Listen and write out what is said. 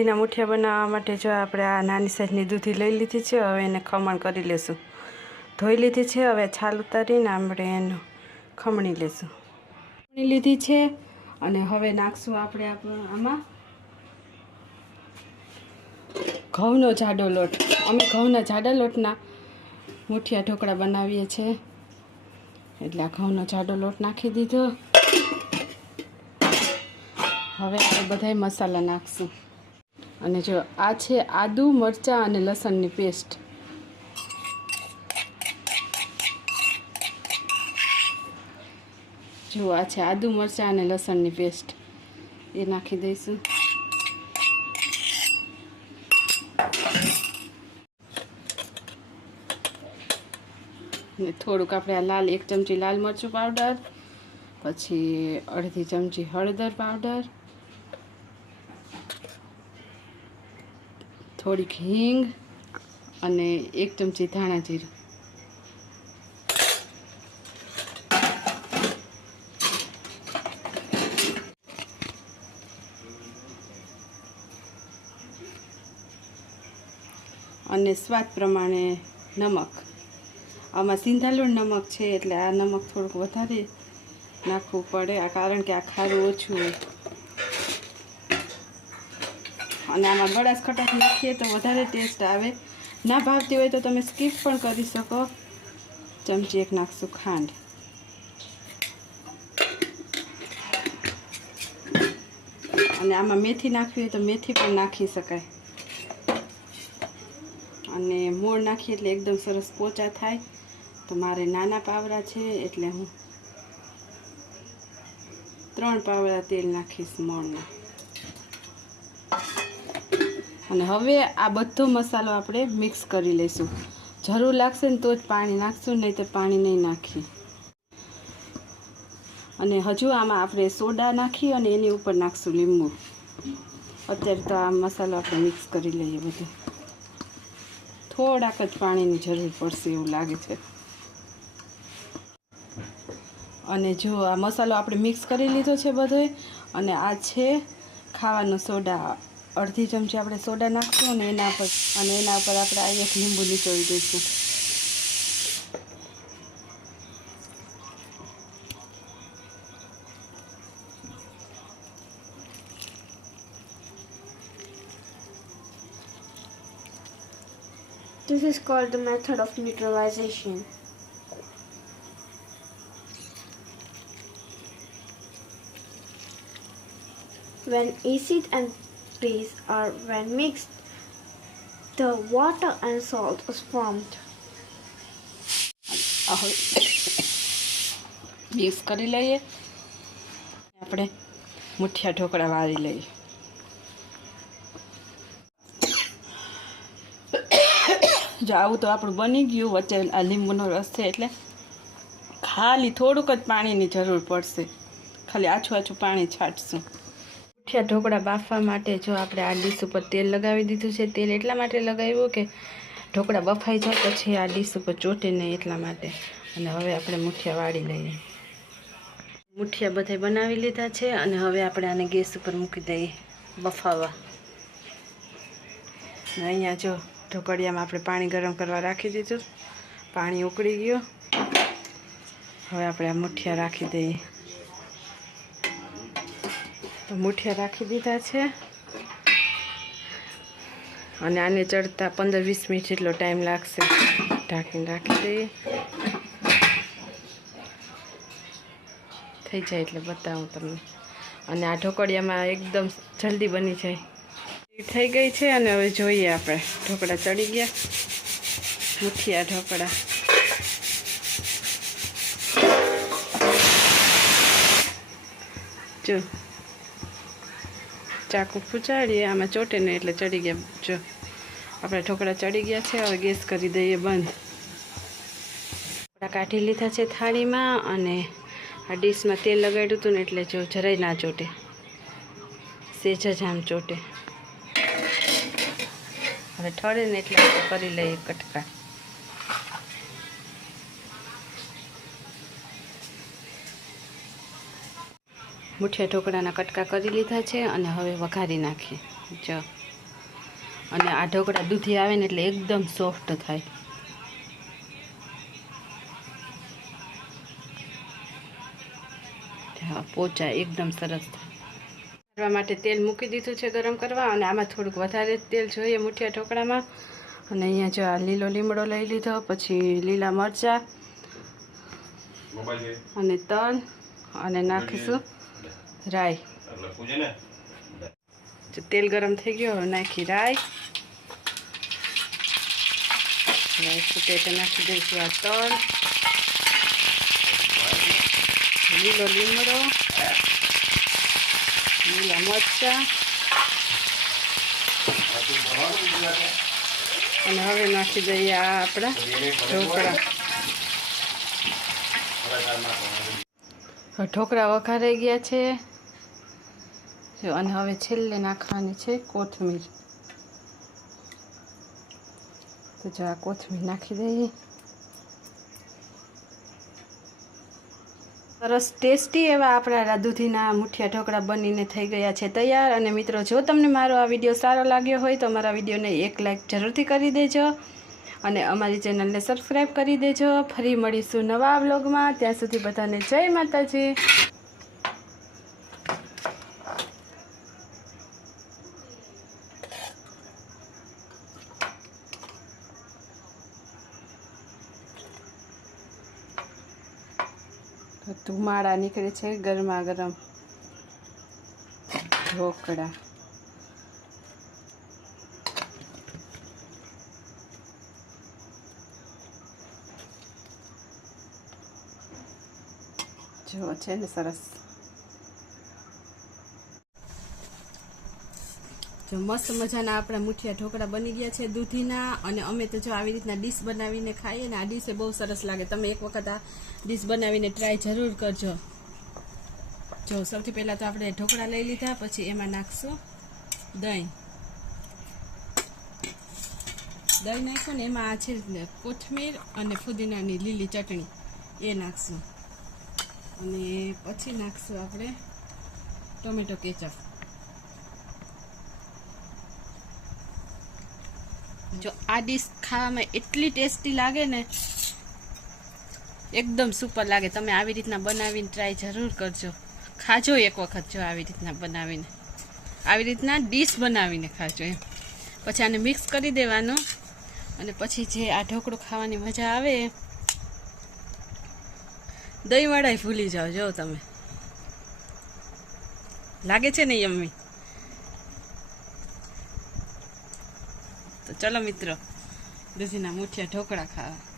દૂધીના મુઠિયા બનાવવા માટે જો આપણે આ નાની સાઈઝની દૂધી લઈ લીધી છે। હવે એને ખમણ કરી લેશું। ધોઈ લીધી છે, હવે છાલ ઉતારીને આપણે એનું ખમણી લેશું। ખમણી લીધી છે અને હવે નાખશું આપણે આમાં ઘઉંનો જાડો લોટ। અમે ઘઉંના જાડા લોટના મુઠિયા ઢોકળા બનાવીએ છીએ, એટલે આ ઘઉંનો જાડો લોટ નાખી દીધો। હવે આપણે બધાય મસાલા નાખશું। અને જો આ છે આદુ મરચાં અને લસણની પેસ્ટ। જો આ છે આદુ મરચાં અને લસણની પેસ્ટ, એ નાખી દઈશું। ને થોડુંક આપણે આ લાલ 1 ચમચી લાલ મરચું પાવડર, પછી અડધી ચમચી હળદર પાવડર, થોડીક હિંગ અને 1 ચમચી ધાણા જીરું। અને સ્વાદ પ્રમાણે નમક। આમાં સિંધાલુણ નમક છે, એટલે આ નમક થોડુંક વધારે નાખવું પડે, આ કારણ કે આ ખારું ઓછું હોય। અને આમાં ગળાશ ખટાશ નાખીએ તો વધારે ટેસ્ટ આવે। ના ભાવતી હોય તો તમે સ્કીપ પણ કરી શકો। ચમચી 1 નાખશું ખાંડ, અને આમાં મેથી નાખવી હોય તો મેથી પણ નાખી શકાય। અને મોણ નાખીએ એટલે એકદમ સરસ પોચા થાય। તો મારે નાના પાવરા છે એટલે હું 3 પાવરા તેલ નાખીશ મોણના। અને હવે આ બધો મસાલો આપણે મિક્સ કરી લઈશું। જરૂર લાગશે ને તો જ પાણી નાખશું, નહીં તો પાણી નહીં નાખીએ। અને હજુ આમાં આપણે સોડા નાખી અને એની ઉપર નાખશું લીંબુ। અત્યારે તો આ મસાલો આપણે મિક્સ કરી લઈએ બધું। થોડાક જ પાણીની જરૂર પડશે એવું લાગે છે। અને જો આ મસાલો આપણે મિક્સ કરી લીધો છે બધોય, અને આ છે ખાવાનો સોડા। અડધી ચમચી આપણે સોડા નાખશું અને એના પર આપણે આ 1 લીંબુ નીચોવી દઈશું। This is called the method of neutralization. When acid and base are when mixed, the water and salt is formed. Mix કરી લઈએ, આપણે મુઠિયા ઢોકળા વાળી લઈએ। જો આવું તો આપણું બની ગયું। વચ્ચે આ લીંબુનો રસ છે એટલે ખાલી થોડુંક જ પાણીની જરૂર પડશે। ખાલી આછું પાણી છાંટશું। મુઠિયા ઢોકળા બાફવા માટે જો આપણે આ ડીશ ઉપર તેલ લગાવી દીધું છે। તેલ એટલા માટે લગાવ્યું કે ઢોકળા બફાઈ જાય પછી આ ડીશ ઉપર ચોટે નહીં, એટલા માટે। અને હવે આપણે મુઠિયા વાળી લઈએ। મુઠિયા બધે બનાવી લીધા છે અને હવે આપણે આને ગેસ ઉપર મૂકી દઈએ બફાવા। અહીંયા જો ઢોકળિયામાં આપણે પાણી ગરમ કરવા રાખી દીધું, પાણી ઉકળી ગયું। હવે આપણે આ મુઠિયા રાખી દઈએ। તો મુઠિયા રાખી દીધા છે અને આને ચડતા 15-20 મિનિટ જેટલો ટાઈમ લાગશે। ઢાંકીને રાખી દઈએ, થઈ જાય એટલે બતાવું તમને। અને આ ઢોકળિયામાં એકદમ જલ્દી બની જાય। થઈ ગઈ છે અને હવે જોઈએ આપણે ઢોકળા ચડી ગયા। મુઠિયા ઢોકળા જો ચાકુ ફૂચાડીએ, આમાં ચોટે ને એટલે ચડી ગયા। જો આપણે ઢોકળા ચડી ગયા છે। હવે ગેસ કરી દઈએ બંધ। ઢોકળા કાઢી લીધા છે થાળીમાં, અને આ ડીશમાં તેલ લગાડ્યું હતું ને એટલે જો જરાય ના ચોટે, સેજ જ આમ ચોટે। હવે ઠરે ને એટલે આપણે કરી લઈએ કટકા। મુઠિયા ઢોકળાના કટકા કરી લીધા છે અને હવે વઘારી નાખીએ। જો અને આ ઢોકળા દૂધી આવે ને એટલે એકદમ સોફ્ટ થાય. હા, પોચા એકદમ સરસ થાય. કરવા માટે તેલ મૂકી દીધું છે ગરમ કરવા, અને આમાં થોડુંક વધારે તેલ જોઈએ મુઠિયા ઢોકળામાં. અને અહીંયા જો આ લીલો લીમડો લઈ લીધો, પછી લીલા મરચાં અને તલ, અને નાખીશું રાઈ. તેલ ગરમ થઈ ગયો, હવે નાખી રાઈ. રાઈ ફૂટે તો નાખી દઈશું આ તલ, લીલો લીમડો, લીલા મરચાં, અને હવે નાખી દઈએ આ આપણા ઢોકળા. ઢોકળા વઘારાઈ ગયા છે જો, અને હવે છેલ્લે નાખવાની છે કોથમીર. તો જો આ કોથમીર નાખી દઈએ. સરસ ટેસ્ટી એવા આપણા દૂધીના મુઠિયા ઢોકળા બનીને થઈ ગયા છે તૈયાર. અને મિત્રો, જો તમને મારો આ વિડીયો સારો લાગ્યો હોય તો મારા વિડીયોને એક લાઈક જરૂરથી કરી દેજો, અને અમારી ચેનલને સબસ્ક્રાઈબ કરી દેજો. ફરી મળીશું નવા વ્લોગમાં. ત્યાં સુધી બધાને જય માતાજી. ધુમાડા નીકળે છે ગરમા ગરમ ઢોકળા. જો છે ને સરસ, જો મસ્ત મજાના આપણા મુઠિયા ઢોકળા બની ગયા છે દૂધીના. અને અમે તો જો આવી રીતના ડીશ બનાવીને ખાઈએ ને, આ ડીશ એ બહુ સરસ લાગે. તમે એક વખત આ ડીશ બનાવીને ટ્રાય જરૂર કરજો. જો સૌથી પહેલાં તો આપણે ઢોકળા લઈ લીધા, પછી એમાં નાખશું દહીં. દહીં નાખ્યું ને એમાં આ છે કોથમીર અને ફુદીનાની લીલી ચટણી એ નાખશું, અને પછી નાખશું આપણે ટોમેટો કેચઅપ. જો આ ડીશ ખાવામાં એટલી ટેસ્ટી લાગે ને, એકદમ સુપર લાગે. તમે આવી રીતના બનાવીને ટ્રાય જરૂર કરજો, ખાજો એક વખત. જો આવી રીતના બનાવીને, આવી રીતના ડીશ બનાવીને ખાજો એમ. પછી આને મિક્સ કરી દેવાનું, અને પછી જે આ ઢોકળું ખાવાની મજા આવે, દહીંવાળા ભૂલી જાઓ. જો તમે, લાગે છે ને યમ્મી. તો ચલો મિત્રો, દૂધીના મુઠિયા ઢોકળા ખાવા.